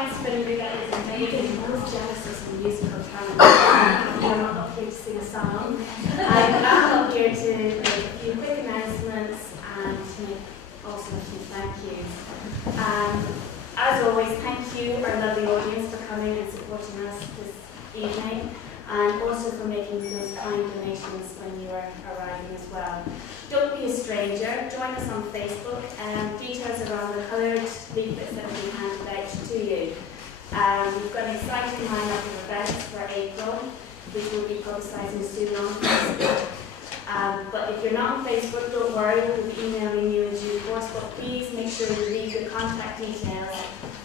thanks to anybody that is amazing. I was jealous of some musical talent. I'm not up here to sing a song. I'm up here to make a few quick announcements and to make also a few thank yous. As always, thank you, our lovely audience, for coming and supporting us this evening, and also for making those kind donations when you are arriving as well. Don't be a stranger, join us on Facebook, and details around the coloured leaflets that have been handed out to you. We've got an exciting lineup of events for April, which we'll be publicising soon on Facebook. But if you're not on Facebook, don't worry, we'll be emailing you in due course, but please make sure you leave the contact details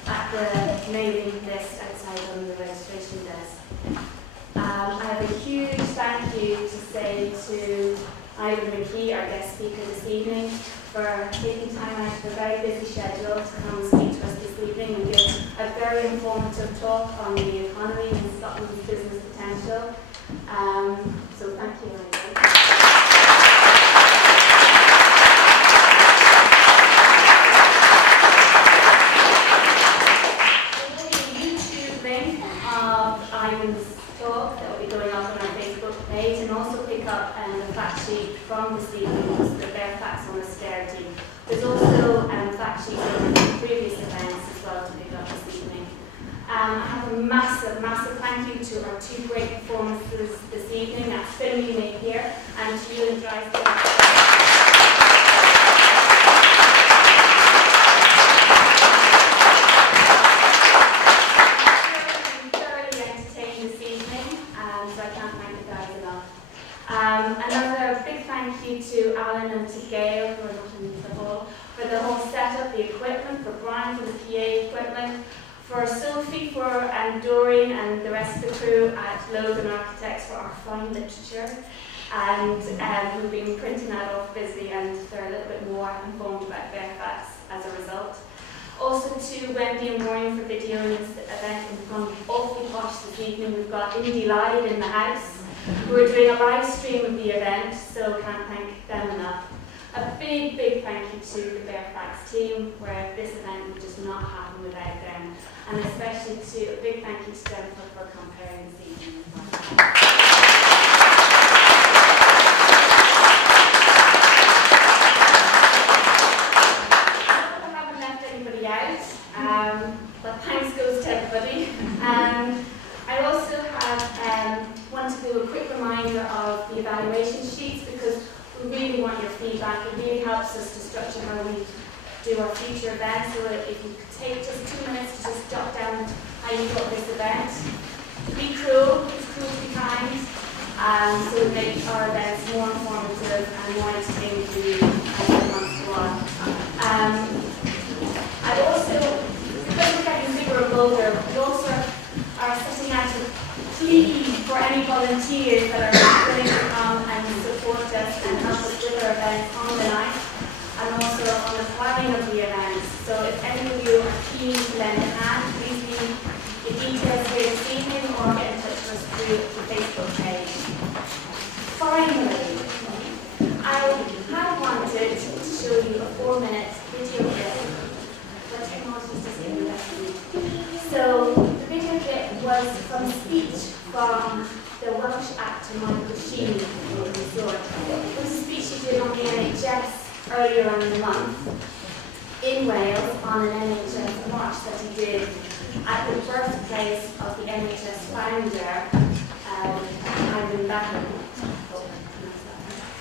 at the mailing list outside on the registration desk. I have a huge thank you to say to Ivan McKee, our guest speaker this evening, for taking time out of a very busy schedule to come and speak to us this evening and give a very informative talk on the economy and Scotland's business potential. So thank you, Ivan. Talk that will be going up on our Facebook page, and also pick up the fact sheet from this evening, the bare facts on austerity. There's also fact sheets from previous events as well to pick up this evening. I have a massive thank you to our two great performances this evening. That's Philomena here and Ewan Drysdale. Another big thank you to Alan and to Gail, who are not in the hall, for the whole setup, the equipment, for Brian for the PA equipment, for Sophie, and Doreen and the rest of the crew at Logan Architects for our fine literature, and who've been printing that off busy, and they're a little bit more informed about Fairfax as a result. Also to Wendy and Maureen for videoing this event. We've gone awfully posh this evening. We've got Indie Live in the house. We're doing a live stream of the event, so can't thank them enough. A big thank you to the Fairfax team, where this event would just not happen without them. And especially to a big thank you to Jennifer for comparing this evening. I haven't left anybody out, but thanks goes to everybody. I also want to do a quick reminder of the evaluation sheets, because we really want your feedback. It really helps us to structure how we do our future events. So if you could take just 2 minutes to just jot down how you thought this event. Be cruel, it's cruel to be kind, so we make our events more informative and more entertaining for you as the months go on. I also, because we're getting bigger and bolder, we also are setting out a plea for any volunteers that are willing to come and support us and help us with our events on the night, and also on the planning of the events. So if any of you are keen to lend a hand, please leave the details here this evening or get in touch with us through the Facebook page. Finally, I had wanted to show you a 4-minute video clip, but technology just isn't that easy. So the video clip was from a speech from the Welsh actor Michael Sheen in Resort. It was a speech he did on the NHS earlier on in the month in Wales on an NHS march that he did at the birthplace of the NHS founder, Ivan Beckham.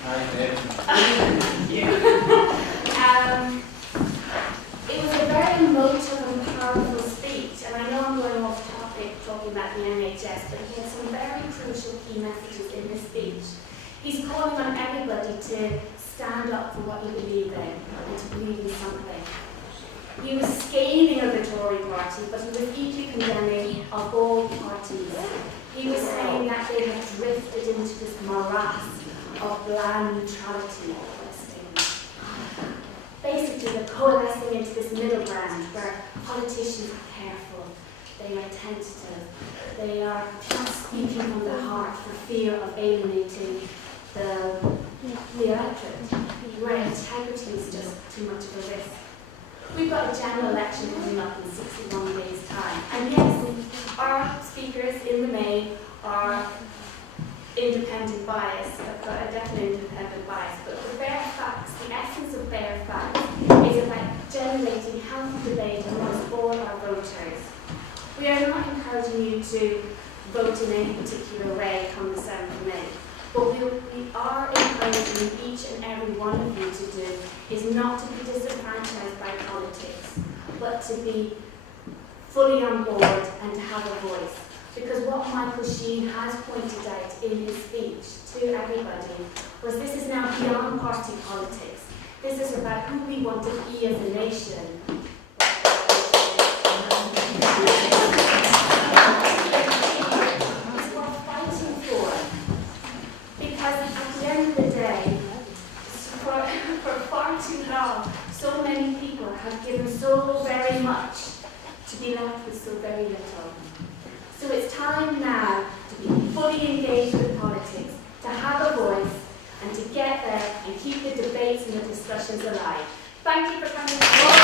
Hi there. Thank you. It was a very emotive and powerful speech, and I know I'm going off topic talking about the NHS, but he had some very crucial key messages in this speech. He's calling on everybody to stand up for what you believe in and to believe in something. He was scathing of the Tory party, but he was equally condemning of all parties. He was saying that they had drifted into this morass of bland neutrality. Basically, they're coalescing into this middle ground where politicians are careful, they are tentative, they are not speaking from the heart for fear of alienating the electorate, where integrity is just too much of a risk. We've got a general election coming up in 61 days' time. And yes, our speakers in the main are independent bias. I've got a definite independent bias. But the bare facts, the essence of bare facts, is about generating healthy debate amongst all our voters. We are not encouraging you to vote in any particular way come the 7th of May. What we are encouraging each and every one of you to do is not to be disenfranchised by politics, but to be fully on board and to have a voice. Because what Michael Sheen has pointed out in his speech to everybody was this is now beyond party politics. This is about who we want to be as a nation. It's worth fighting for. Because at the end of the day, for far too long, so many people have given so very much to be left with so very little. So it's time now to be fully engaged with politics, to have a voice, and to get there and keep the debates and the discussions alive. Thank you for coming.